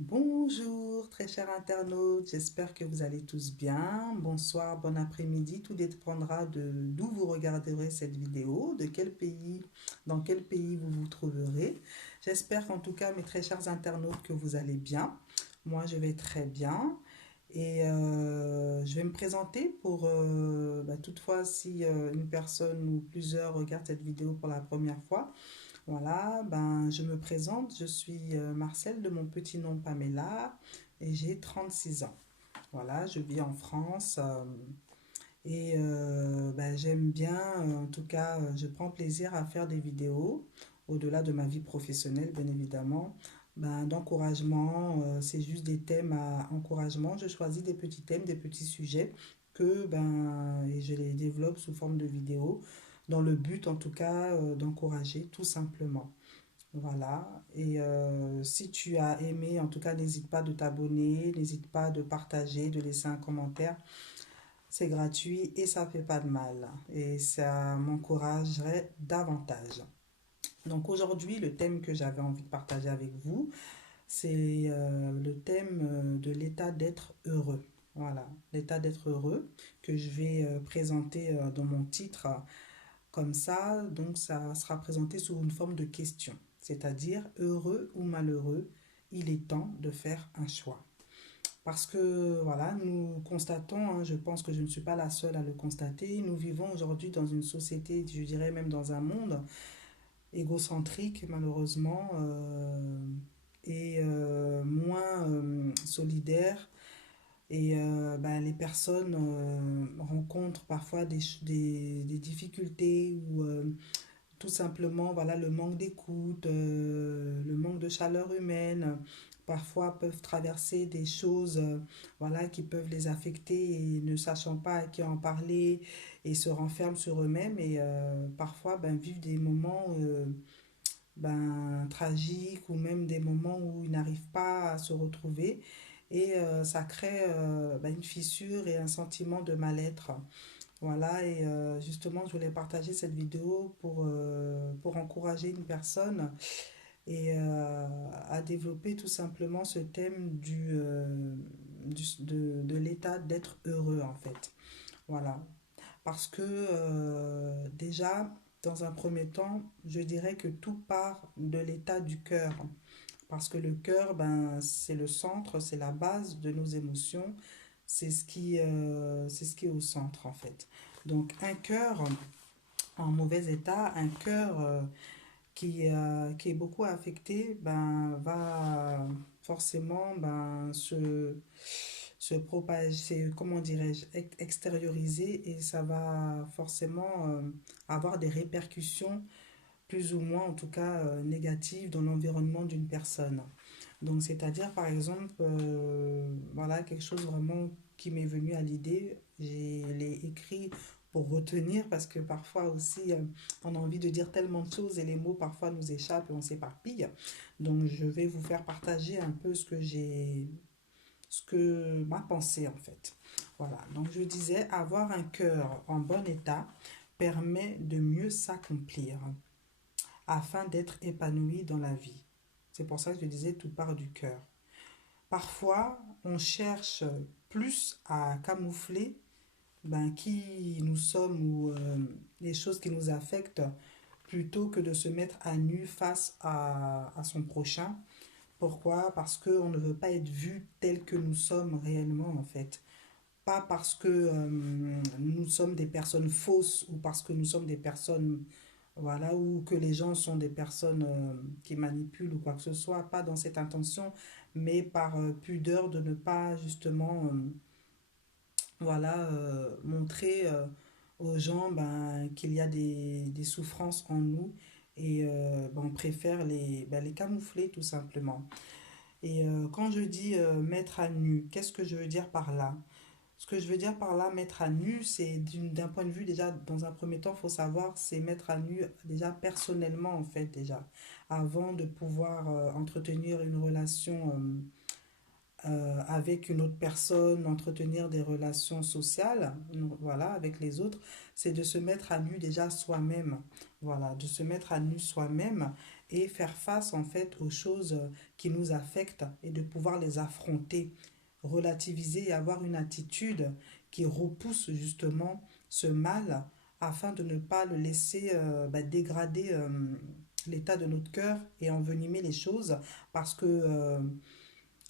Bonjour, très chers internautes, j'espère que vous allez tous bien. Bonsoir, bon après-midi, tout dépendra de d'où vous regarderez cette vidéo, de quel pays, dans quel pays vous vous trouverez. J'espère en tout cas, mes très chers internautes, que vous allez bien. Moi, je vais très bien et je vais me présenter pour, toutefois, si une personne ou plusieurs regardent cette vidéo pour la première fois. Voilà, ben, je me présente, je suis Marcel de mon petit nom Pamela et j'ai 36 ans. Voilà, je vis en France et j'aime bien, en tout cas, je prends plaisir à faire des vidéos au-delà de ma vie professionnelle, bien évidemment. Ben, d'encouragement, c'est juste des thèmes à encouragement. Je choisis des petits thèmes, des petits sujets et je les développe sous forme de vidéos dans le but, en tout cas, d'encourager tout simplement. Voilà. Et si tu as aimé, en tout cas, n'hésite pas de t'abonner, n'hésite pas de partager, de laisser un commentaire. C'est gratuit et ça fait pas de mal. Et ça m'encouragerait davantage. Donc aujourd'hui, le thème que j'avais envie de partager avec vous, c'est le thème de l'état d'être heureux. Voilà, l'état d'être heureux que je vais présenter dans mon titre comme ça. Donc ça sera présenté sous une forme de question, c'est-à-dire heureux ou malheureux, il est temps de faire un choix. Parce que voilà, nous constatons, hein, je pense que je ne suis pas la seule à le constater, nous vivons aujourd'hui dans une société, je dirais même dans un monde égocentrique malheureusement, et moins solidaire. Et les personnes rencontrent parfois des difficultés ou tout simplement voilà, le manque d'écoute, le manque de chaleur humaine. Parfois peuvent traverser des choses voilà, qui peuvent les affecter et ne sachant pas à qui en parler et se renferment sur eux-mêmes et parfois vivent des moments tragiques ou même des moments où ils n'arrivent pas à se retrouver et ça crée une fissure et un sentiment de mal-être. Voilà, et justement, je voulais partager cette vidéo pour encourager une personne à développer tout simplement ce thème de l'état d'être heureux, en fait. Voilà, parce que déjà, dans un premier temps, je dirais que tout part de l'état du cœur. Parce que le cœur, c'est le centre, c'est la base de nos émotions, c'est ce qui est au centre en fait. Donc un cœur en mauvais état, un cœur qui est beaucoup affecté, va forcément se propager, comment dirais-je, extérioriser et ça va forcément avoir des répercussions plus ou moins en tout cas négatives dans l'environnement d'une personne. Donc, c'est-à-dire, par exemple, voilà, quelque chose vraiment qui m'est venu à l'idée, je l'ai écrit pour retenir parce que parfois aussi, on a envie de dire tellement de choses et les mots parfois nous échappent et on s'éparpille. Donc, je vais vous faire partager un peu ce que ma pensée en fait. Voilà, donc je disais, avoir un cœur en bon état permet de mieux s'accomplir afin d'être épanoui dans la vie. C'est pour ça que je disais, tout part du cœur. Parfois, on cherche plus à camoufler qui nous sommes ou les choses qui nous affectent plutôt que de se mettre à nu face à son prochain. Pourquoi? Parce qu'on ne veut pas être vu tel que nous sommes réellement en fait. Pas parce que nous sommes des personnes fausses ou parce que nous sommes des personnes voilà, ou que les gens sont des personnes qui manipulent ou quoi que ce soit, pas dans cette intention, mais par pudeur de ne pas justement montrer aux gens qu'il y a des souffrances en nous et on préfère les camoufler tout simplement. Et quand je dis mettre à nu, qu'est-ce que je veux dire par là? Ce que je veux dire par là, mettre à nu, c'est d'un point de vue déjà, dans un premier temps, il faut savoir, c'est mettre à nu déjà personnellement en fait déjà, avant de pouvoir entretenir une relation avec une autre personne, entretenir des relations sociales, voilà, avec les autres, c'est de se mettre à nu déjà soi-même, voilà, de se mettre à nu soi-même et faire face en fait aux choses qui nous affectent et de pouvoir les affronter, relativiser et avoir une attitude qui repousse justement ce mal afin de ne pas le laisser dégrader l'état de notre cœur et envenimer les choses parce que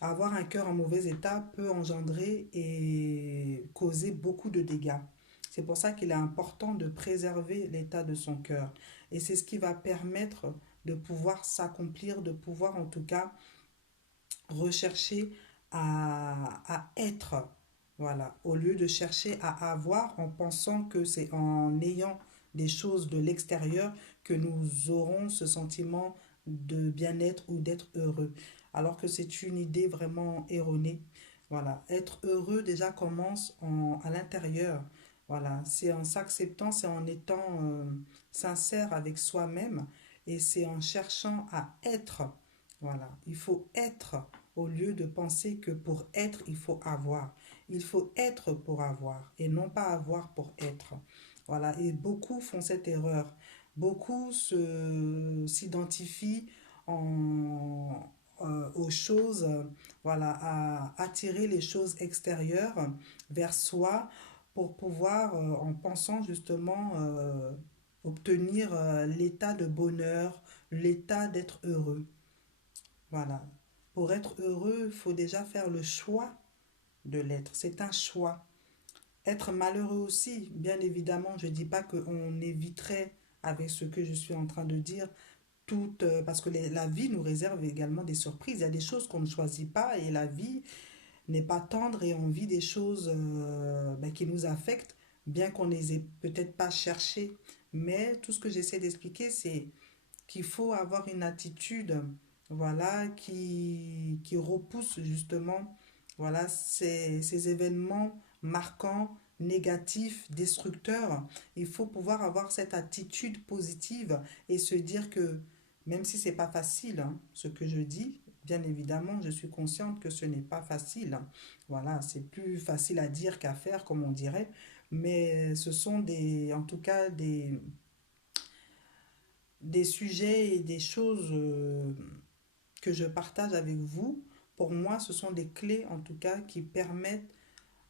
avoir un cœur en mauvais état peut engendrer et causer beaucoup de dégâts. C'est pour ça qu'il est important de préserver l'état de son cœur. Et c'est ce qui va permettre de pouvoir s'accomplir, de pouvoir en tout cas rechercher à être. Voilà, au lieu de chercher à avoir en pensant que c'est en ayant des choses de l'extérieur que nous aurons ce sentiment de bien-être ou d'être heureux. Alors que c'est une idée vraiment erronée. Voilà, être heureux déjà commence à l'intérieur. Voilà, c'est en s'acceptant, c'est en étant sincère avec soi-même et c'est en cherchant à être. Voilà, il faut être au lieu de penser que pour être, il faut avoir. Il faut être pour avoir et non pas avoir pour être. Voilà, et beaucoup font cette erreur. Beaucoup s'identifient aux choses, voilà, à attirer les choses extérieures vers soi pour pouvoir, en pensant justement, obtenir l'état de bonheur, l'état d'être heureux. Voilà. Pour être heureux, il faut déjà faire le choix de l'être. C'est un choix. Être malheureux aussi, bien évidemment, je ne dis pas qu'on éviterait, avec ce que je suis en train de dire, parce que la vie nous réserve également des surprises. Il y a des choses qu'on ne choisit pas et la vie n'est pas tendre et on vit des choses qui nous affectent, bien qu'on ne les ait peut-être pas cherchées. Mais tout ce que j'essaie d'expliquer, c'est qu'il faut avoir une attitude, voilà, qui repousse justement, voilà, ces événements marquants, négatifs, destructeurs. Il faut pouvoir avoir cette attitude positive et se dire que, même si c'est pas facile, hein, ce que je dis, bien évidemment, je suis consciente que ce n'est pas facile. Voilà, c'est plus facile à dire qu'à faire, comme on dirait, mais ce sont en tout cas, des sujets et des choses que je partage avec vous. Pour moi, ce sont des clés, en tout cas, qui permettent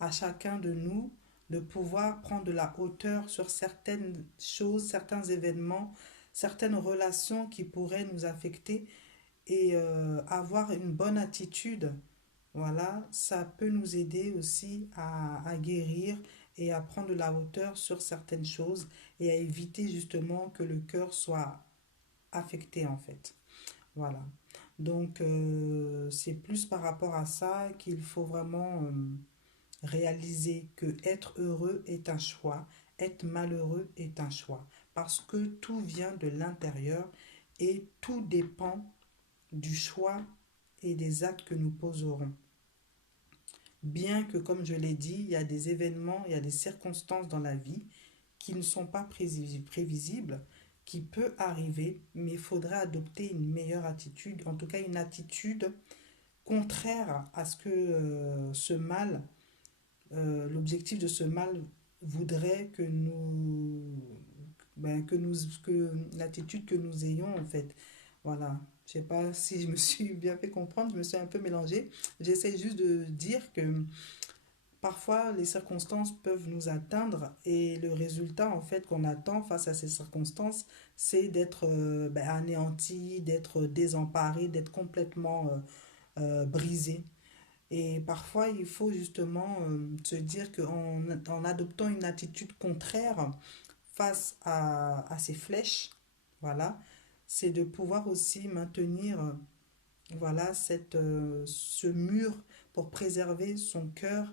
à chacun de nous de pouvoir prendre de la hauteur sur certaines choses, certains événements, certaines relations qui pourraient nous affecter et avoir une bonne attitude. Voilà, ça peut nous aider aussi à guérir et à prendre de la hauteur sur certaines choses et à éviter justement que le cœur soit affecté en fait. Voilà. Donc, c'est plus par rapport à ça qu'il faut vraiment réaliser que être heureux est un choix, être malheureux est un choix. Parce que tout vient de l'intérieur et tout dépend du choix et des actes que nous poserons. Bien que, comme je l'ai dit, il y a des événements, il y a des circonstances dans la vie qui ne sont pas prévisibles, qui peut arriver, mais il faudrait adopter une meilleure attitude, en tout cas une attitude contraire à ce que ce mal, l'objectif de ce mal voudrait que l'attitude que nous ayons en fait. Voilà. Je sais pas si je me suis bien fait comprendre, je me suis un peu mélangée. J'essaie juste de dire que parfois, les circonstances peuvent nous atteindre et le résultat en fait qu'on attend face à ces circonstances, c'est d'être anéanti, d'être désemparé, d'être complètement brisé. Et parfois, il faut justement se dire qu'en adoptant une attitude contraire face à ces flèches, voilà, c'est de pouvoir aussi maintenir voilà, ce mur pour préserver son cœur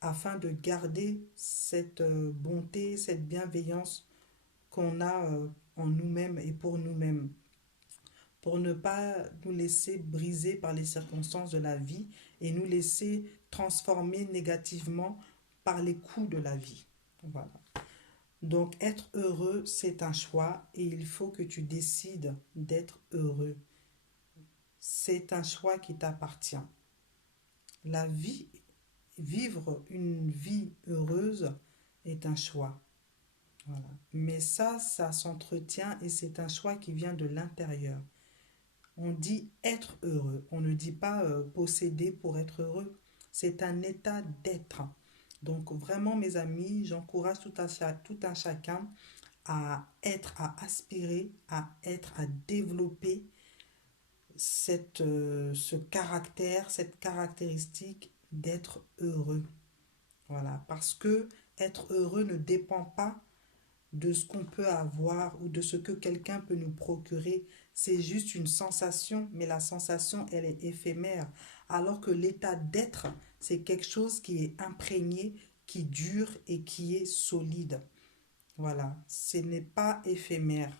afin de garder cette bonté, cette bienveillance qu'on a en nous-mêmes et pour nous-mêmes, pour ne pas nous laisser briser par les circonstances de la vie et nous laisser transformer négativement par les coups de la vie. Voilà. Donc être heureux, c'est un choix et il faut que tu décides d'être heureux. C'est un choix qui t'appartient. La vie, vivre une vie heureuse est un choix. Voilà. Mais ça s'entretient et c'est un choix qui vient de l'intérieur. On dit être heureux. On ne dit pas posséder pour être heureux. C'est un état d'être. Donc vraiment, mes amis, j'encourage tout un chacun à être, à aspirer, à être, à développer ce caractère, cette caractéristique d'être heureux. Voilà. Parce que être heureux ne dépend pas de ce qu'on peut avoir ou de ce que quelqu'un peut nous procurer. C'est juste une sensation, mais la sensation, elle est éphémère. Alors que l'état d'être, c'est quelque chose qui est imprégné, qui dure et qui est solide. Voilà, ce n'est pas éphémère.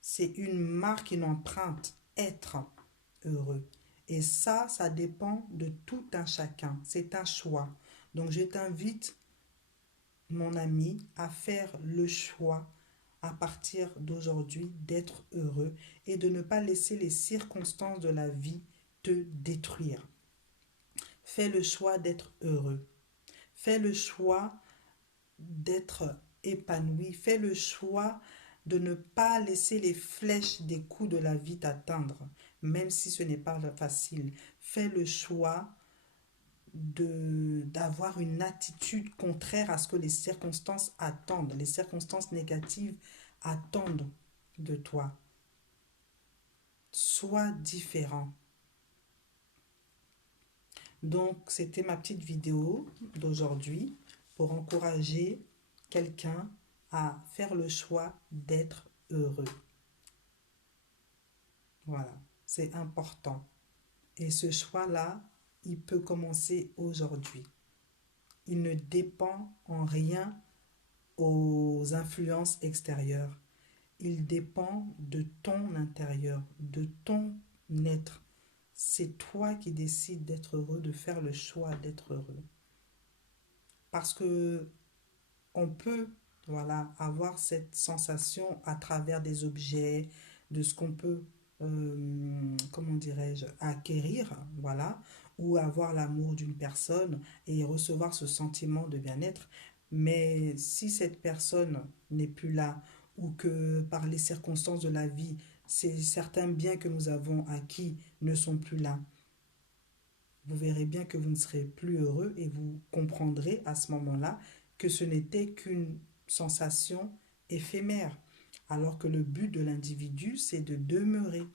C'est une marque, une empreinte, être heureux. Et ça dépend de tout un chacun. C'est un choix. Donc je t'invite, mon ami, à faire le choix à partir d'aujourd'hui d'être heureux et de ne pas laisser les circonstances de la vie te détruire. Fais le choix d'être heureux. Fais le choix d'être épanoui. Fais le choix de ne pas laisser les flèches des coups de la vie t'atteindre, même si ce n'est pas facile. Fais le choix d'avoir une attitude contraire à ce que les circonstances attendent, les circonstances négatives attendent de toi. Sois différent. Donc, c'était ma petite vidéo d'aujourd'hui pour encourager quelqu'un à faire le choix d'être heureux. Voilà, c'est important. Et ce choix-là, il peut commencer aujourd'hui. Il ne dépend en rien aux influences extérieures. Il dépend de ton intérieur, de ton être. C'est toi qui décides d'être heureux, de faire le choix d'être heureux. Parce que on peut, voilà, avoir cette sensation à travers des objets, de ce qu'on peut, comment dirais-je, acquérir, voilà, ou avoir l'amour d'une personne et recevoir ce sentiment de bien-être. Mais si cette personne n'est plus là, ou que par les circonstances de la vie, certains biens que nous avons acquis ne sont plus là, vous verrez bien que vous ne serez plus heureux et vous comprendrez à ce moment-là que ce n'était qu'une sensation éphémère, alors que le but de l'individu, c'est de demeurer.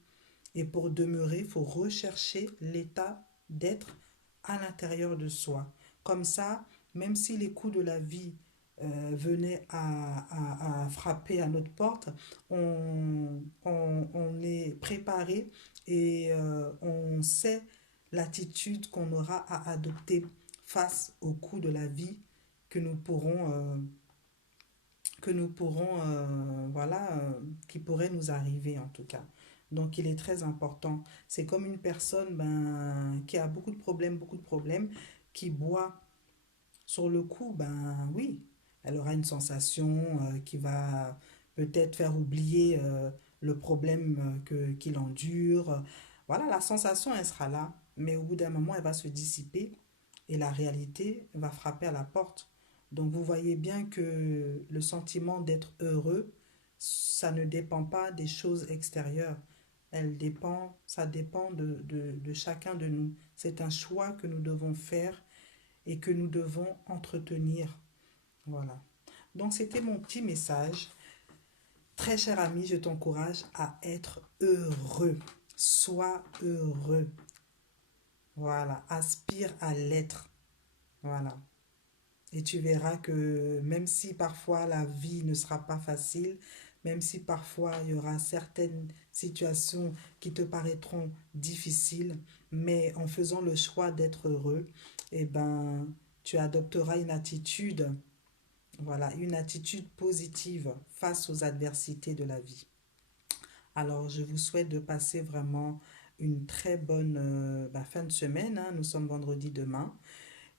Et pour demeurer, il faut rechercher l'état d'être à l'intérieur de soi. Comme ça, même si les coups de la vie venaient à frapper à notre porte, on est préparé et on sait l'attitude qu'on aura à adopter face aux coups de la vie que nous pourrons, voilà, qui pourraient nous arriver en tout cas. Donc, il est très important. C'est comme une personne qui a beaucoup de problèmes, qui boit sur le coup, ben oui, elle aura une sensation qui va peut-être faire oublier le problème qu'il endure. Voilà, la sensation, elle sera là, mais au bout d'un moment, elle va se dissiper et la réalité va frapper à la porte. Donc, vous voyez bien que le sentiment d'être heureux, ça ne dépend pas des choses extérieures. Ça dépend de chacun de nous. C'est un choix que nous devons faire et que nous devons entretenir. Voilà. Donc, c'était mon petit message. Très cher ami, je t'encourage à être heureux. Sois heureux. Voilà. Aspire à l'être. Voilà. Et tu verras que même si parfois la vie ne sera pas facile, même si parfois il y aura certaines situations qui te paraîtront difficiles, mais en faisant le choix d'être heureux, eh ben, tu adopteras une attitude, voilà, une attitude positive face aux adversités de la vie. Alors, je vous souhaite de passer vraiment une très bonne fin de semaine, hein. Nous sommes vendredi demain.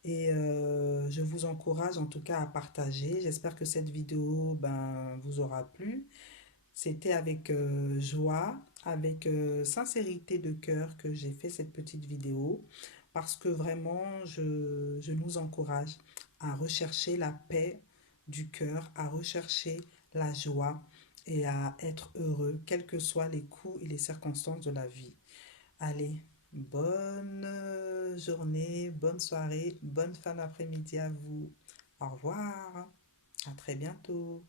Et je vous encourage en tout cas à partager. J'espère que cette vidéo vous aura plu. C'était avec joie, avec sincérité de cœur que j'ai fait cette petite vidéo parce que vraiment je nous encourage à rechercher la paix du cœur, à rechercher la joie et à être heureux, quels que soient les coups et les circonstances de la vie. Allez, bonne journée, bonne soirée, bonne fin d'après-midi à vous. Au revoir, à très bientôt.